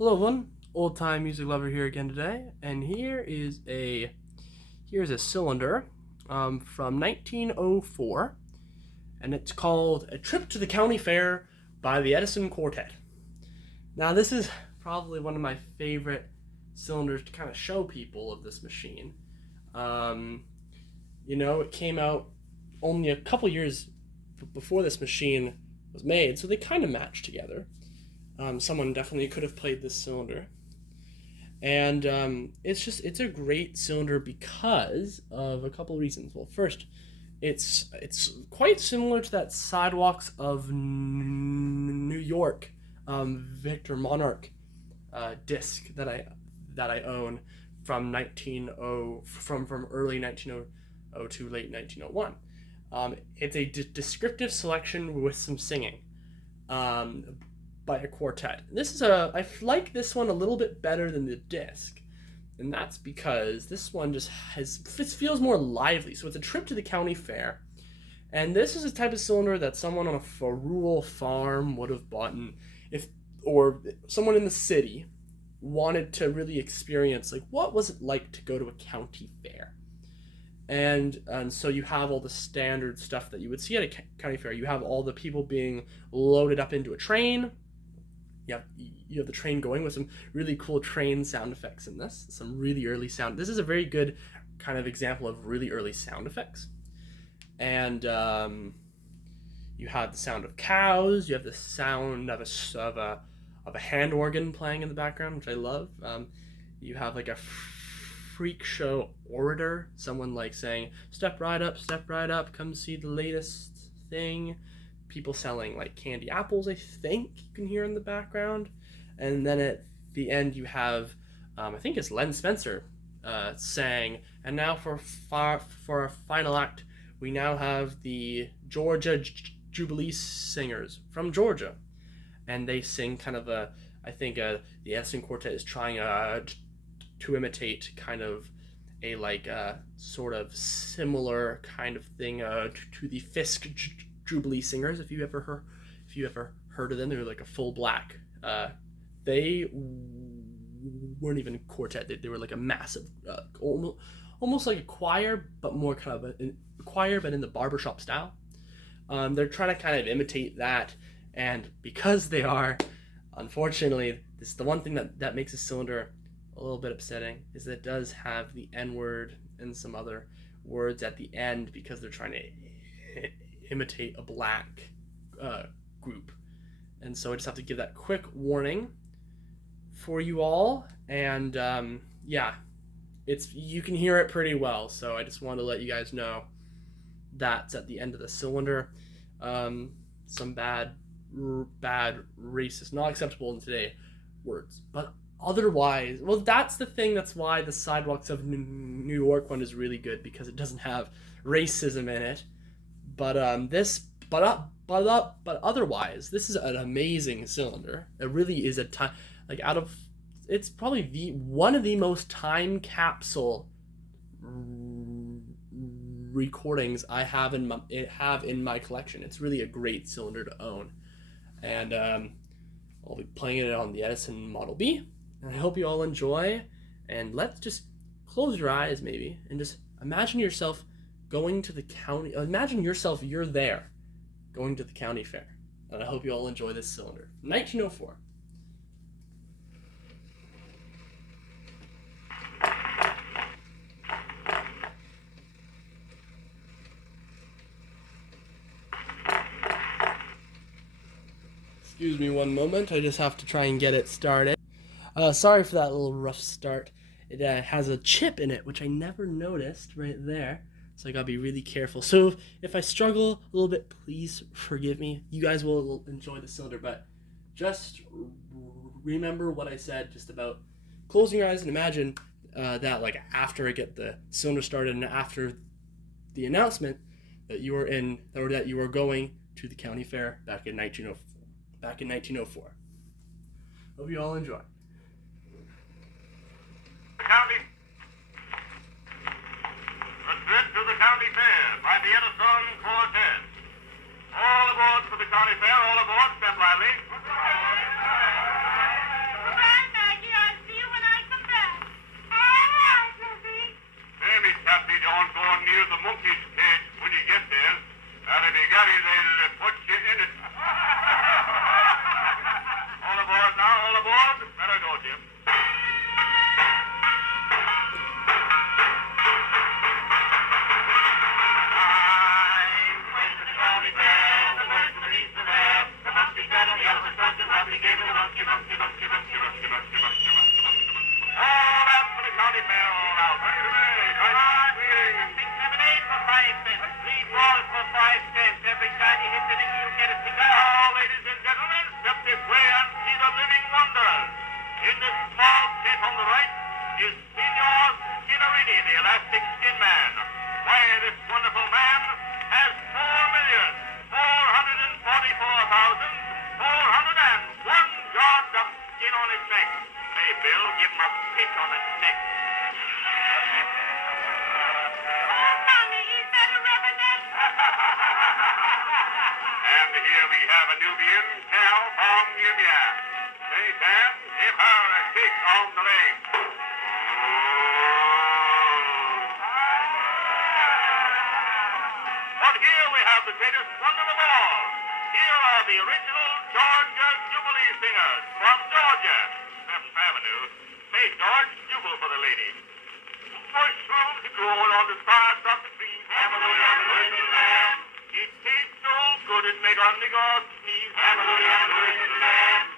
Hello everyone, old time music lover here again today, and here's a cylinder from 1904, and it's called "A Trip to the County Fair" by the Edison Quartet. Now this is probably one of my favorite cylinders to kind of show people of this machine. It came out only a couple years before this machine was made, so they kind of matched together. Someone definitely could have played this cylinder. And it's a great cylinder because of a couple reasons. Well, first, it's quite similar to that Sidewalks of New York Victor Monarch disc that I own from from early 1902 late 1901. It's a descriptive selection with some singing. By a quartet. I like this one a little bit better than the disc, and that's because this one feels more lively. So it's a trip to the county fair, and this is a type of cylinder that someone on a rural farm would have bought, or someone in the city wanted to really experience, like, what was it like to go to a county fair. And so you have all the standard stuff that you would see at a county fair. You have all the people being loaded up into a train. You have the train going with some really cool train sound effects in this. Some really early sound. This is a very good kind of example of really early sound effects. And you have the sound of cows. You have the sound of a hand organ playing in the background, which I love. You have like a freak show orator, someone like saying, step right up, come see the latest thing. People selling like candy apples, I think you can hear in the background. And then at the end you have, I think it's Len Spencer saying, and now for our final act, we now have the Georgia Jubilee Singers from Georgia. And they sing kind of the Edison Quartet is trying to imitate kind of a sort of similar kind of thing to the Fisk Jubilee Singers. If you ever heard of them, they were like a full black. They weren't even a quartet. They were like a massive, almost like a choir, but more kind of a choir, but in the barbershop style. They're trying to kind of imitate that, and because they are, unfortunately, this is the one thing that makes a cylinder a little bit upsetting, is that it does have the N-word and some other words at the end because they're trying to imitate a black group. And so I just have to give that quick warning for you all. And you can hear it pretty well, so I just wanted to let you guys know that's at the end of the cylinder. Some bad racist, not acceptable in today words, but otherwise, well, that's the thing. That's why the Sidewalks of New York one is really good, because it doesn't have racism in it. But otherwise, this is an amazing cylinder. It really is it's probably one of the most time capsule recordings I have in my collection. It's really a great cylinder to own, and I'll be playing it on the Edison Model B. And I hope you all enjoy. And let's just close your eyes maybe and just imagine yourself going to the county. Imagine yourself, you're there, going to the county fair. And I hope you all enjoy this cylinder. 1904. Excuse me one moment, I just have to try and get it started. Sorry for that little rough start. It has a chip in it, which I never noticed right there. So I gotta be really careful. So if I struggle a little bit, please forgive me. You guys will enjoy the cylinder, but just remember what I said just about closing your eyes and imagine that, like, after I get the cylinder started and after the announcement that you were going to the county fair back in 1904. Hope you all enjoy. To the county fair by the Edison Quartet. All aboard for the county fair, all aboard, step lively. dear. Ladies and gentlemen, step this way and see the living wonders. In this small tent on the right is Signor Skinnerini, the elastic skin man. Why, this wonderful man has 4,444,401 yards of skin on his neck. Hey, Bill, give him a pinch on the neck. And here we have a Nubian, Cal from Nubia. Say, Sam, give her a kick on the leg. But here we have the greatest wonder of all. Here are the original Georgia Jubilee singers from Georgia, 7th Avenue. Say, George, jubile for the lady. Mushrooms grow on the stars of the trees. Hallelujah, hallelujah. It tastes so good it made a nigger sneeze. Hallelujah, hallelujah.